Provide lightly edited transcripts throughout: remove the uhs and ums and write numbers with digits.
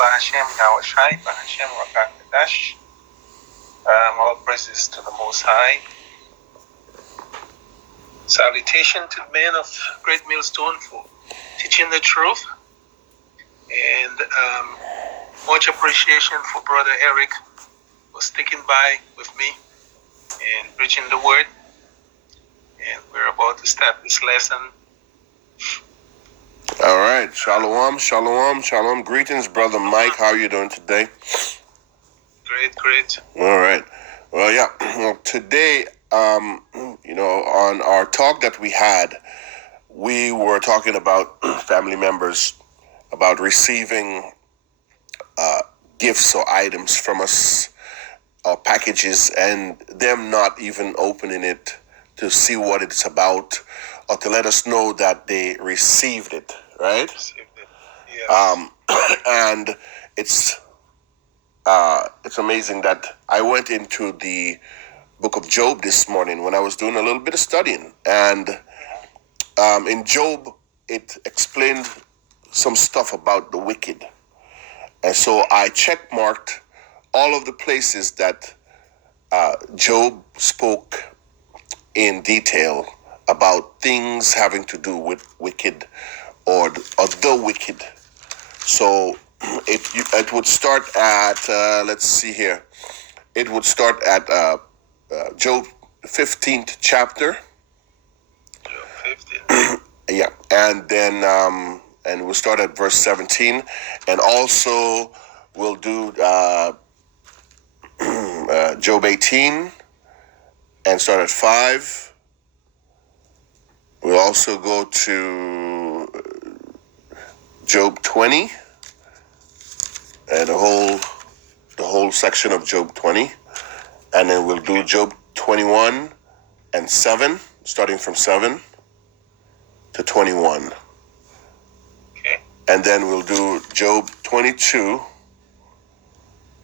Bahashem Yahushai, Bahashem Rakakadash. All praises to the Most High. Salutation to the men of Great Millstone for teaching the truth. And much appreciation for Brother Eric for sticking by with me and preaching the word. And we're about to start this lesson. All right. Shalom, shalom, shalom. Greetings, Brother Mike. How are you doing today? Great. All right. Well, yeah. Well, today, on our talk that we had, we were talking about family members, about receiving gifts or items from us, or packages, and them not even opening it to see what it's about or to let us know that they received it, right? Yes. And it's amazing that I went into the book of Job this morning when I was doing a little bit of studying, and in Job it explained some stuff about the wicked, and so I check marked all of the places that Job spoke in detail about things having to do with wicked or the wicked. So it would start at let's see here. It would start at Job 15th chapter. Job 15. Yeah, and then and we'll start at verse 17, and also we'll do Job 18 and start at 5. We'll also go to Job 20 and the whole section of Job 20, and then we'll do Job 21 and 7, starting from 7 to 21. Okay. And then we'll do Job 22,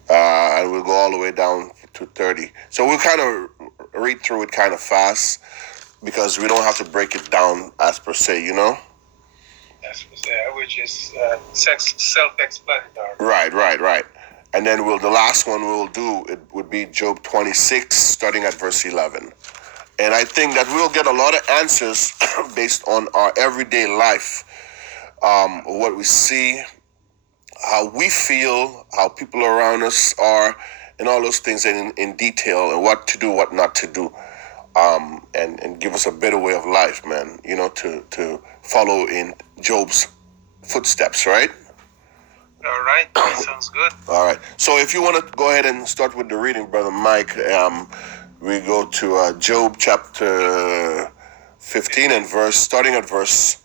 and we'll go all the way down to 30. So we'll kind of read through it kind of fast because we don't have to break it down as per se, you know? As per se, which is self-explanatory. Right. And then the last one we'll do, it would be Job 26, starting at verse 11. And I think that we'll get a lot of answers based on our everyday life, what we see, how we feel, how people around us are, and all those things in detail, and what to do, what not to do, and give us a better way of life, man, to follow in Job's footsteps, right? All right, that sounds good. All right. So if you want to go ahead and start with the reading, Brother Mike, we go to Job chapter 15 and starting at verse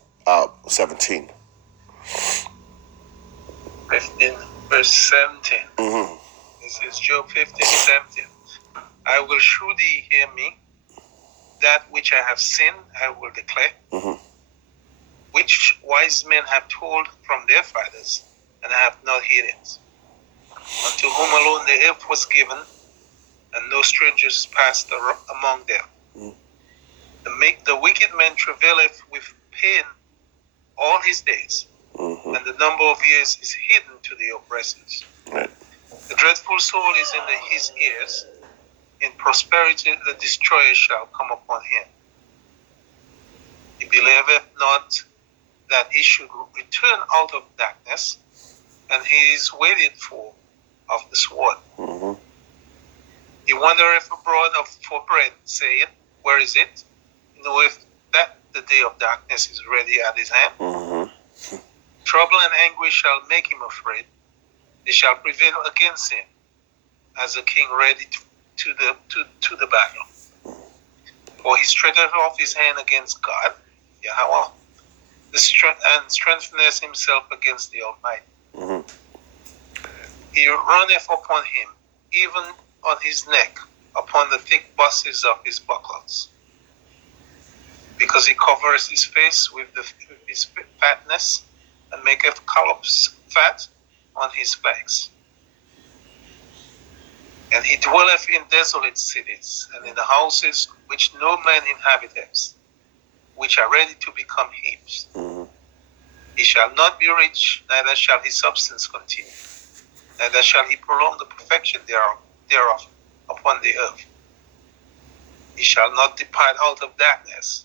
17. 15, verse 17. Mm-hmm. This is Job 15, 17. I will shew thee, hear me. That which I have seen, I will declare. Mm-hmm. Which wise men have told from their fathers, and I have not heard it. Unto whom alone the earth was given, and no strangers passed among them. Mm-hmm. The wicked man travaileth with pain all his days, mm-hmm. and the number of years is hidden to the oppressors. Right. The dreadful soul is in his ears. In prosperity the destroyer shall come upon him. He believeth not that he should return out of darkness, and he is waited for of the sword. Mm-hmm. He wandereth abroad for bread, saying, where is it? He knoweth that the day of darkness is ready at his hand. Mm-hmm. Trouble and anguish shall make him afraid. They shall prevail against him, as a king ready to the battle. For he stretcheth off his hand against God, Yahweh, and strengtheneth himself against the Almighty. Mm-hmm. He runneth upon him, even on his neck, upon the thick bosses of his buckles. Because he covers his face with his fatness, and maketh collops fat on his flanks. And he dwelleth in desolate cities, and in the houses which no man inhabiteth, which are ready to become heaps. Mm-hmm. He shall not be rich, neither shall his substance continue. neither shall he prolong the perfection thereof upon the earth. He shall not depart out of darkness.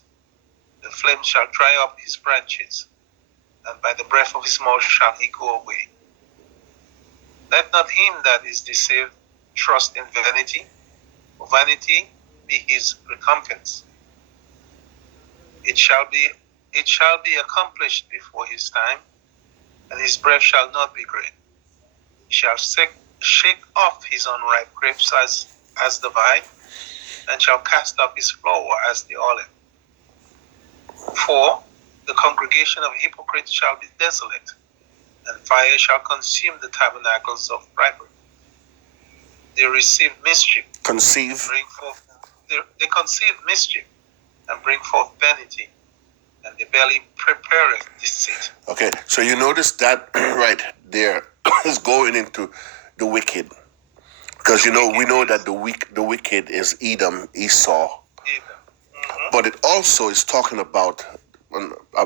The flame shall dry up his branches, and by the breath of his mouth shall he go away. Let not him that is deceived trust in vanity, for vanity be his recompense. It shall be accomplished before his time, and his breath shall not be great. He shall shake off his unripe grapes as the vine, and shall cast up his flower as the olive. For the congregation of hypocrites shall be desolate, and fire shall consume the tabernacles of bribery. They receive mischief, they conceive mischief, and bring forth vanity, and the belly prepareth deceit. Okay, so you notice that right there is going into the wicked, because we know that the wicked is Edom, Esau, but it also is talking about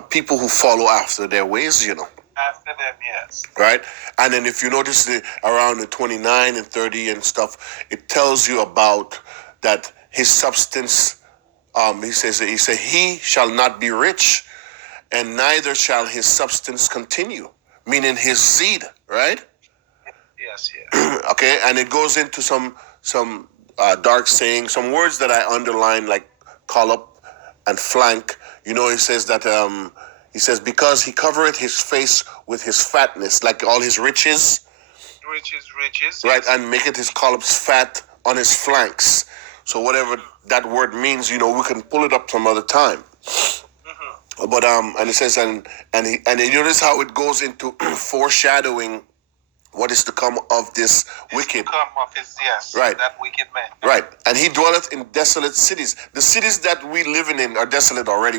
people who follow after their ways, After them, yes. Right? And then if you notice around the 29 and 30 and stuff, it tells you about that his substance, he says he shall not be rich, and neither shall his substance continue, meaning his seed, right? Yes. Okay, and it goes into some dark sayings, some words that I underline, like collop and flank. He says that he says, because he covereth his face with his fatness, like all his riches, right, and maketh his collops fat on his flanks. So whatever that word means, we can pull it up some other time. But and it says, and you notice how it goes into foreshadowing what is to come of this wicked. To come of his, yes, right. That wicked man. Right. And he dwelleth in desolate cities. The cities that we living in are desolate already.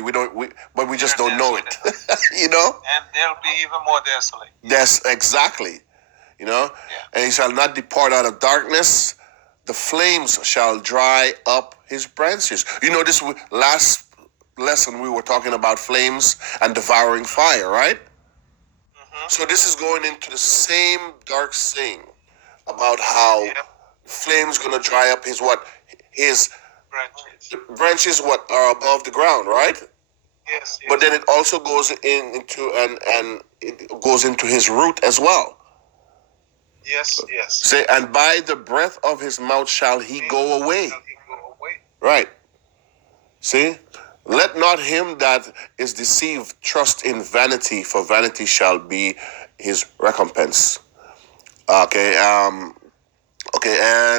But we just don't know it. And they'll be even more desolate. Yes, exactly. Yeah. And he shall not depart out of darkness. The flames shall dry up his branches. This last lesson we were talking about flames and devouring fire, right? So this is going into the same dark saying about how flames gonna dry up his branches what are above the ground, right? Yes. But then it also goes into and it goes into his root as well. Yes. Say, and by the breath of his mouth shall he go away. Right. See? Let not him that is deceived trust in vanity, for vanity shall be his recompense. Okay, and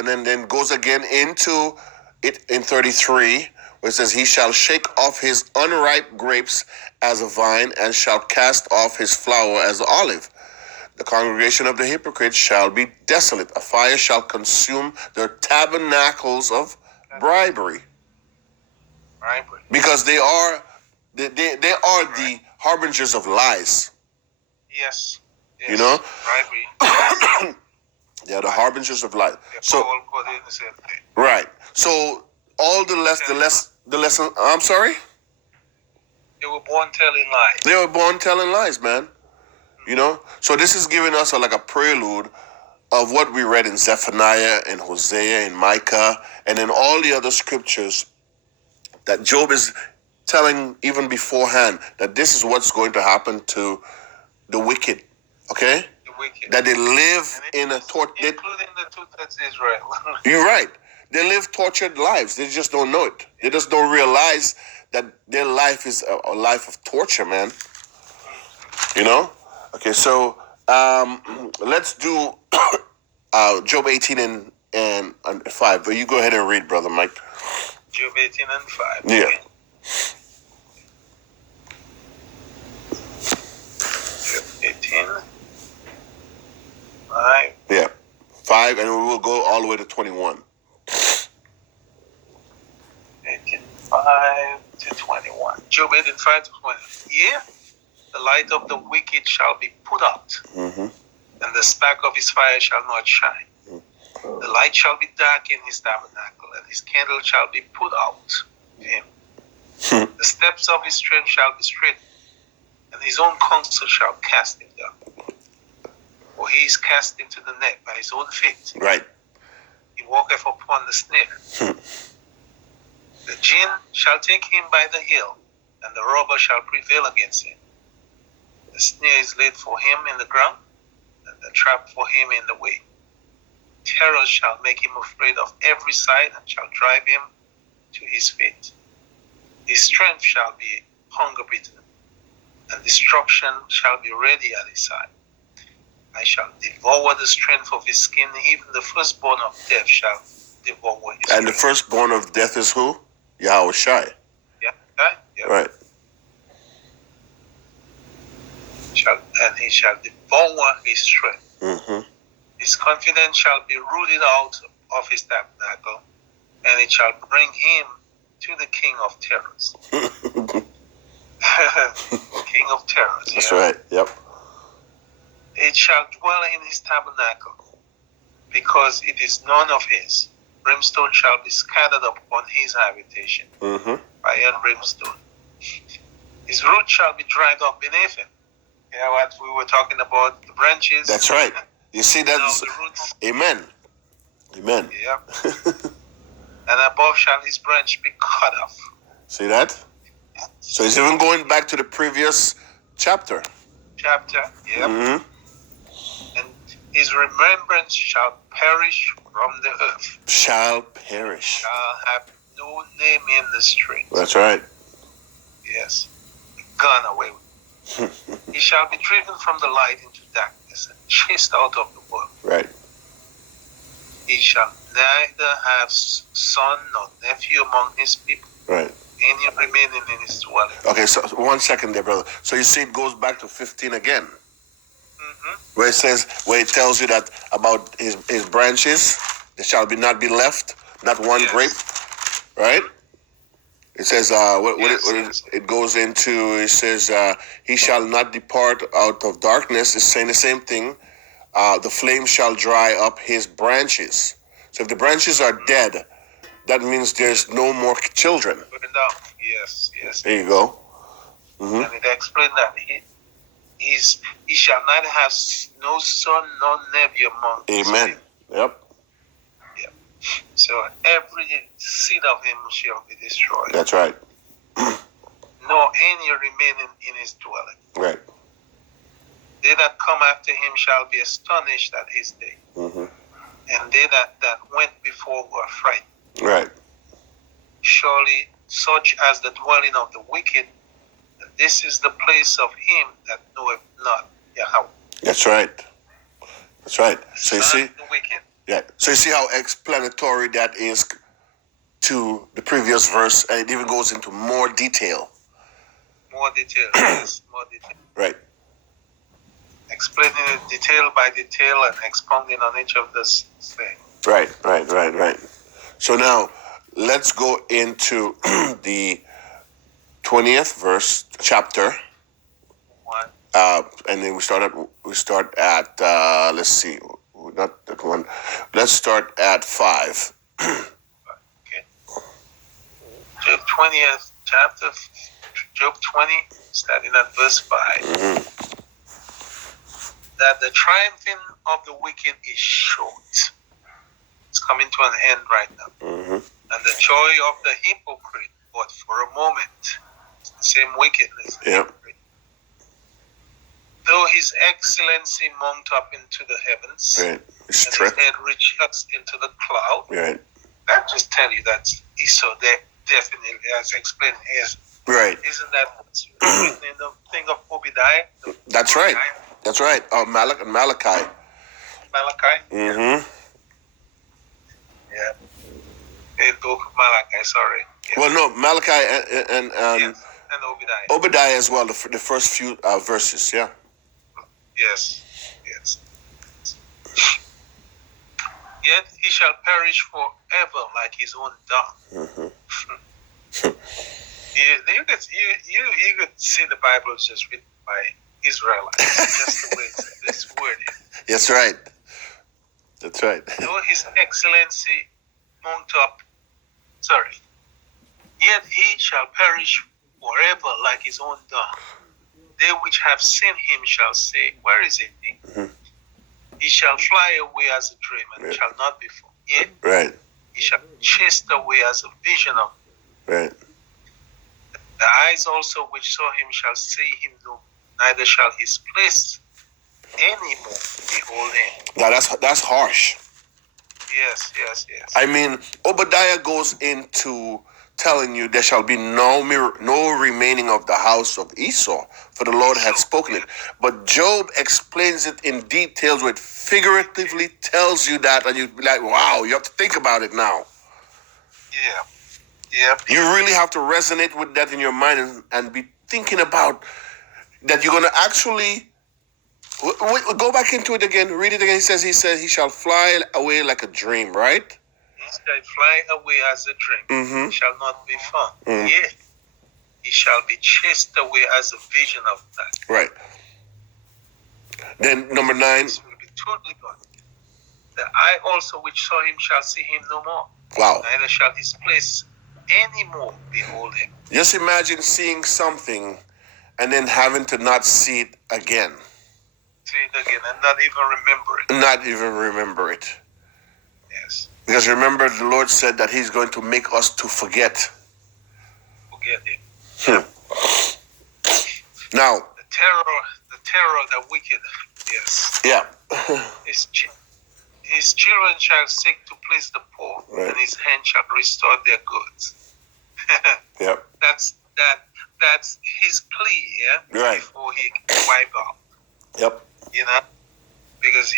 then goes again into it in 33, where it says, he shall shake off his unripe grapes as a vine, and shall cast off his flower as an olive. The congregation of the hypocrites shall be desolate. A fire shall consume their tabernacles of bribery. Because they are the harbingers of lies. Yes. Bribery. They are the harbingers of lies. So right. So all the lesson. I'm sorry. They were born telling lies. They were born telling lies, man. So this is giving us a prelude of what we read in Zephaniah and Hosea and Micah and in all the other scriptures, that Job is telling even beforehand that this is what's going to happen to the wicked. Okay? The wicked. That they live in a torture. Including the two that's Israel. You're right. They live tortured lives. They just don't know it. They just don't realize that their life is a life of torture, man. Okay, so let's do Job 18 and 5. But you go ahead and read, Brother Mike. Job 18 and 5. Yeah. Okay. Job 18, 5. Yeah. 5, and we will go all the way to 21. 18, 5 to 21. Job 18, 5 to 20. Yeah, the light of the wicked shall be put out, and the spark of his fire shall not shine. The light shall be dark in his tabernacle, and his candle shall be put out to him. The steps of his strength shall be straight, and his own counsel shall cast him down. For for he is cast into the net by his own feet. Right. He walketh upon the snare. The jinn shall take him by the heel, and the robber shall prevail against him. The snare is laid for him in the ground, and the trap for him in the way. Terror shall make him afraid of every side, and shall drive him to his feet. His strength shall be hunger bitten, and destruction shall be ready at his side. I shall devour the strength of his skin, even the firstborn of death shall devour his And the strength. firstborn of death is who? Yahweh Shai. Yeah, right? Yeah. Right. And he shall devour his strength. Mm-hmm. His confidence shall be rooted out of his tabernacle, and it shall bring him to the king of terrors. King of terrors. That's yeah. right. Yep. It shall dwell in his tabernacle, because it is none of his. Brimstone shall be scattered upon his habitation. Mm-hmm. Fire and brimstone. His root shall be dried up beneath him. Yeah, what we were talking about, the branches. That's right. You see, Now that's the roots. amen. Amen. Yeah. And above shall his branch be cut off. See that? So he's even going back to the previous chapter. Chapter. Yeah. Mm-hmm. And his remembrance shall perish from the earth. Shall perish. Shall have no name in the street. That's right. Yes. Gone away. He shall be driven from the light into darkness and chased out of the world. Right. He shall neither have son nor nephew among his people, Right. any remaining in his dwelling. Okay, so 1 second there, brother. So you see it goes back to 15 again. Mm-hmm. Where it tells you that about his branches, there shall be not be left, not one Yes. grape. Right? It says, Yes. it goes into, it says, he shall not depart out of darkness. It's saying the same thing. The flame shall dry up his branches. So if the branches are dead, that means there's no more children. Put it down. Yes, yes. There you go. Mm-hmm. And it explained that he shall neither have no son nor nephew among his Amen. people. Yep. So every seed of him shall be destroyed. That's right. Nor any remaining in his dwelling. Right. They that come after him shall be astonished at his day. Mm-hmm. And they that went before were frightened. Right. Surely such as the dwelling of the wicked, and this is the place of him that knoweth not Yahweh. That's right. That's right. So you Not see, the wicked. yeah. So you see how explanatory that is to the previous verse, and it even goes into more detail. More detail. Yes, more detail. Right. Explaining it detail by detail and expounding on each of this thing. Right. So now let's go into the 20th verse chapter. One. And then we start at let's see, not that one. Let's start at 5. Okay. Job 20th chapter, Job 20, starting at verse 5. Mm-hmm. That the triumphing of the wicked is short. It's coming to an end right now. Mm-hmm. And the joy of the hypocrite, but for a moment. It's the same wickedness. Yep. Though his excellency mount up into the heavens, Right. It's and true. his head reach up into the cloud, Right. that just tell you that Esau definitely, as explained here, Right. isn't that what's written in the thing of Obadiah? That's right. That's right. Oh, Malachi. Malachi? Mm-hmm. Yeah. In the book of Malachi, sorry. Yeah. Well, no, Malachi and Yes. And Obadiah. Obadiah as well. The first few verses. Yeah. Yes. Yet he shall perish forever like his own dung. Mm-hmm. You could see the Bible is just written by Israelites. Just the way it's worded. That's right. That's right. Though his excellency mount up, yet he shall perish forever like his own dung. They which have seen him shall say, where is he? Mhm. He shall fly away as a dream and shall not be found. Yet Right. he shall be chased away as a vision of. Right. The eyes also which saw him shall see him no more, neither shall his place any more behold him. Now that's harsh. Yes. I mean, Obadiah goes into telling you there shall be no remaining of the house of Esau, for the Lord had spoken it. But Job explains it in details, where it figuratively tells you that, and you'd be like, wow, you have to think about it now. Yeah. You really have to resonate with that in your mind and be thinking about that you're going to actually go back into it again. Read it again. He said he shall fly away like a dream, right? He shall fly away as a dream. Mm-hmm. He shall not be found. Mm. Yea, he shall be chased away as a vision of that. Right. Then number 9. This will be totally gone. The eye also which saw him shall see him no more. Wow. Neither shall his place any more behold him. Just imagine seeing something and then having to not see it again. See it again and not even remember it. Not even remember it. Yes. Because remember, the Lord said that he's going to make us to forget. Forget it. Now. The terror of the wicked. Yes. Yeah. His children shall seek to please the poor, right. And his hand shall restore their goods. Yep. That's his plea, yeah? Right. Before he wipe out. Yep. Because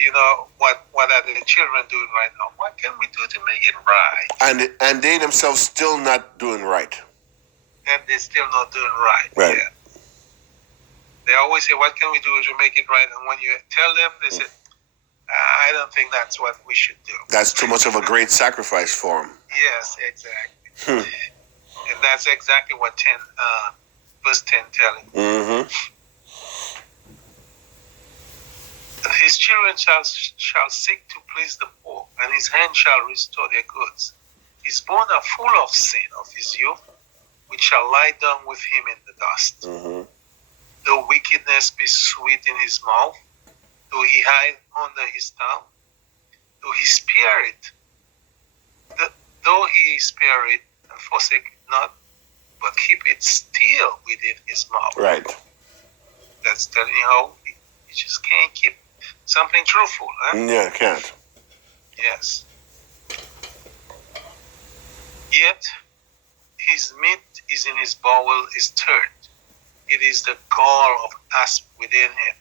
what are the children doing right now? What can we do to make it right? And they themselves still not doing right. And they're still not doing right. Right. Yeah. They always say, what can we do to make it right? And when you tell them, they say, I don't think that's what we should do. That's too much of a great sacrifice for them. Yes, exactly. And that's exactly what verse 10 telling. Mm-hmm. His children shall seek to please the poor, and his hand shall restore their goods. His bones are full of sin of his youth, which shall lie down with him in the dust. Mm-hmm. Though wickedness be sweet in his mouth, though he hide under his tongue, though he spare it, and forsake it not, but keep it still within his mouth. Right. That's telling you how you just can't keep something truthful, huh? Yeah, can't. Yes. Yet his meat is in his bowel is turned. It is the gall of asp within him.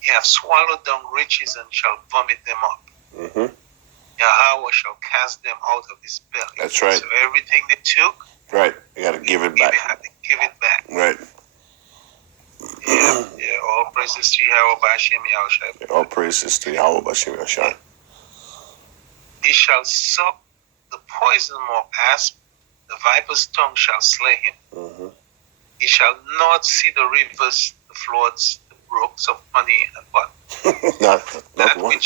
He hath swallowed down riches and shall vomit them up. Mm-hmm. Yahweh shall cast them out of his belly. That's right. So everything they took, right, you got to give it back. They have to give it back. Right. Yeah. All praises to Yahweh Bashem Yahushua. All praises to Yahweh Bashem Yahushua. He shall suck the poison of asp, the viper's tongue shall slay him. Mm-hmm. He shall not see the rivers, the floods, the brooks of honey and butter. not one.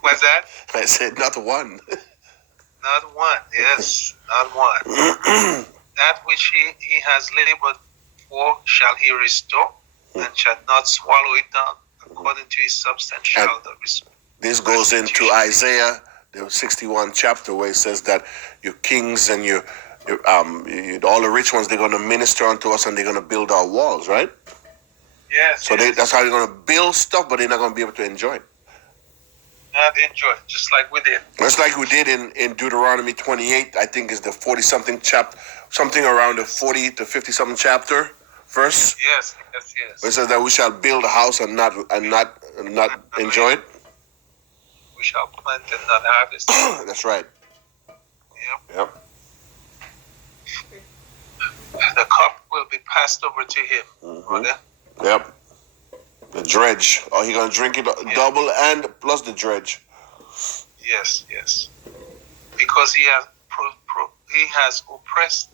What's that? I said not one. Not one, yes, not one. That which he has labored for shall he restore, and shall not swallow it down. According to his substance shall the restore. This goes into Isaiah, the 61 chapter, where it says that your kings and your all the rich ones, they're going to minister unto us and they're going to build our walls, right? Yes. So that's how they're going to build stuff, but they're not going to be able to enjoy it. Not enjoy it, just like we did. Just like we did in Deuteronomy 28, I think is the 40-something chapter, something around the 40 to 50-something chapter verse. Yes. It says that we shall build a house and not enjoy it. We shall plant and not harvest. That's right. Yep. The cup will be passed over to him, brother. Yep. The dredge. Oh, he's going to drink it double and plus the dredge. Yes. Because he has oppressed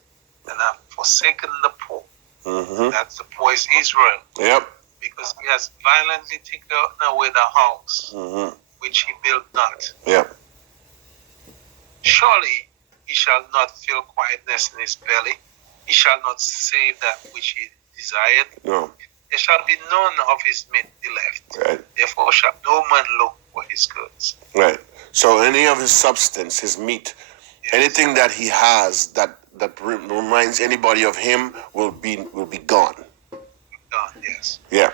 and have forsaken the poor. Mm-hmm. That's the poor is Israel. Yep. Because he has violently taken away the house, which he built not. Yep. Surely he shall not feel quietness in his belly. He shall not save that which he desired. No. there shall be none of his meat be left. Right. Therefore shall no man look for his goods. Right. So any of his substance, his meat, Yes. anything that he has that reminds anybody of him will be gone. Gone, yes. Yeah.